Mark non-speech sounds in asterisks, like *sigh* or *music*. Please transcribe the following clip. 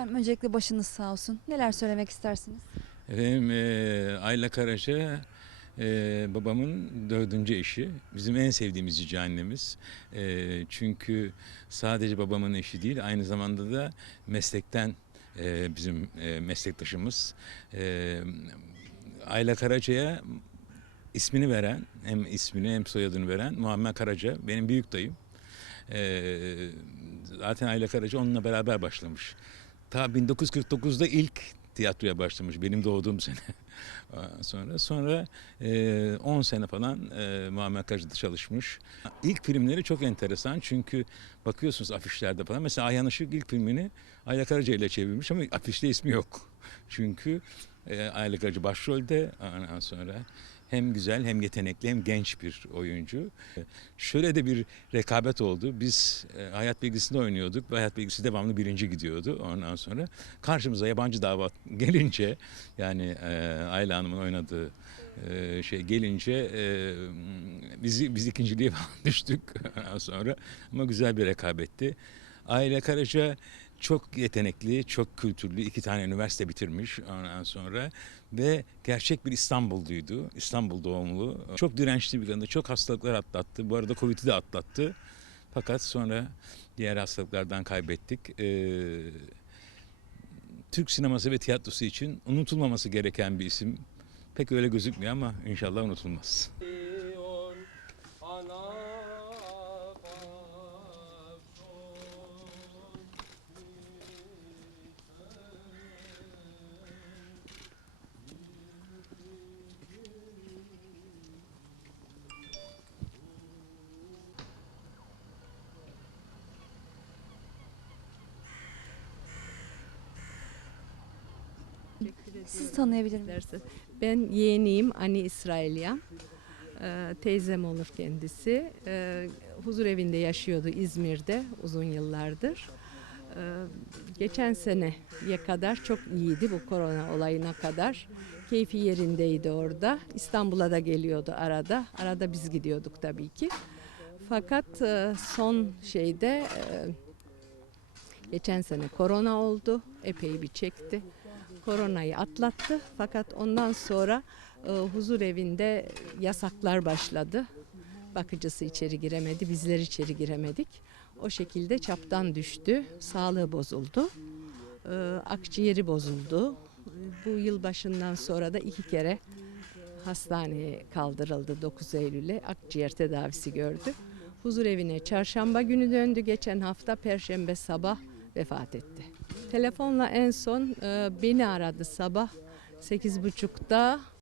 Efendim öncelikle başınız sağ olsun. Neler söylemek istersiniz? Efendim e, Ayla Karaca e, babamın dördüncü eşi. Bizim en sevdiğimiz cici annemiz. E, çünkü sadece babamın eşi değil aynı zamanda da meslekten e, bizim e, meslektaşımız. E, Ayla Karaca'ya ismini veren hem ismini hem soyadını veren Muammer Karaca benim büyük dayım. E, zaten Ayla Karaca onunla beraber başlamış. Ta 1949'da ilk tiyatroya başlamış benim doğduğum *laughs* sene. Sonra sonra e, 10 sene falan e, Muammer Karaca'da çalışmış. İlk filmleri çok enteresan çünkü bakıyorsunuz afişlerde falan. Mesela Ayhan Işık ilk filmini Ayla Karaca ile çevirmiş ama afişte ismi yok. *laughs* Çünkü e, Ayla Karaca başrolde ondan sonra hem güzel hem yetenekli hem genç bir oyuncu. Şöyle de bir rekabet oldu. Biz e, hayat bilgisinde oynuyorduk ve hayat bilgisi devamlı birinci gidiyordu ondan sonra. Karşımıza yabancı davat *laughs* gelince yani e, Ayla Hanım'ın oynadığı e, şey gelince bizi biz ikinciliğe falan *laughs* düştük ondan sonra ama güzel bir rekabetti. Ayla Karaca çok yetenekli, çok kültürlü, iki tane üniversite bitirmiş ondan sonra ve gerçek bir İstanbulluydu. İstanbul doğumlu. Çok dirençli bir kadındı. Çok hastalıklar atlattı. Bu arada Covid'i de atlattı. Fakat sonra diğer hastalıklardan kaybettik. Ee, Türk sineması ve tiyatrosu için unutulmaması gereken bir isim. Pek öyle gözükmüyor ama inşallah unutulmaz. Sizi tanıyabilir miyim? Ben yeğeniyim Ani İsrailyan. Ee, teyzem olur kendisi. Ee, huzur evinde yaşıyordu İzmir'de uzun yıllardır. Ee, geçen seneye kadar çok iyiydi bu korona olayına kadar. Keyfi yerindeydi orada. İstanbul'a da geliyordu arada. Arada biz gidiyorduk tabii ki. Fakat e, son şeyde e, geçen sene korona oldu. Epey bir çekti koronayı atlattı. Fakat ondan sonra e, huzur evinde yasaklar başladı. Bakıcısı içeri giremedi, bizler içeri giremedik. O şekilde çaptan düştü, sağlığı bozuldu. E, akciğeri bozuldu. Bu yıl başından sonra da iki kere hastaneye kaldırıldı 9 Eylül'e. Akciğer tedavisi gördü. Huzur evine çarşamba günü döndü. Geçen hafta perşembe sabah vefat etti. Telefonla en son e, beni aradı sabah 8.30'da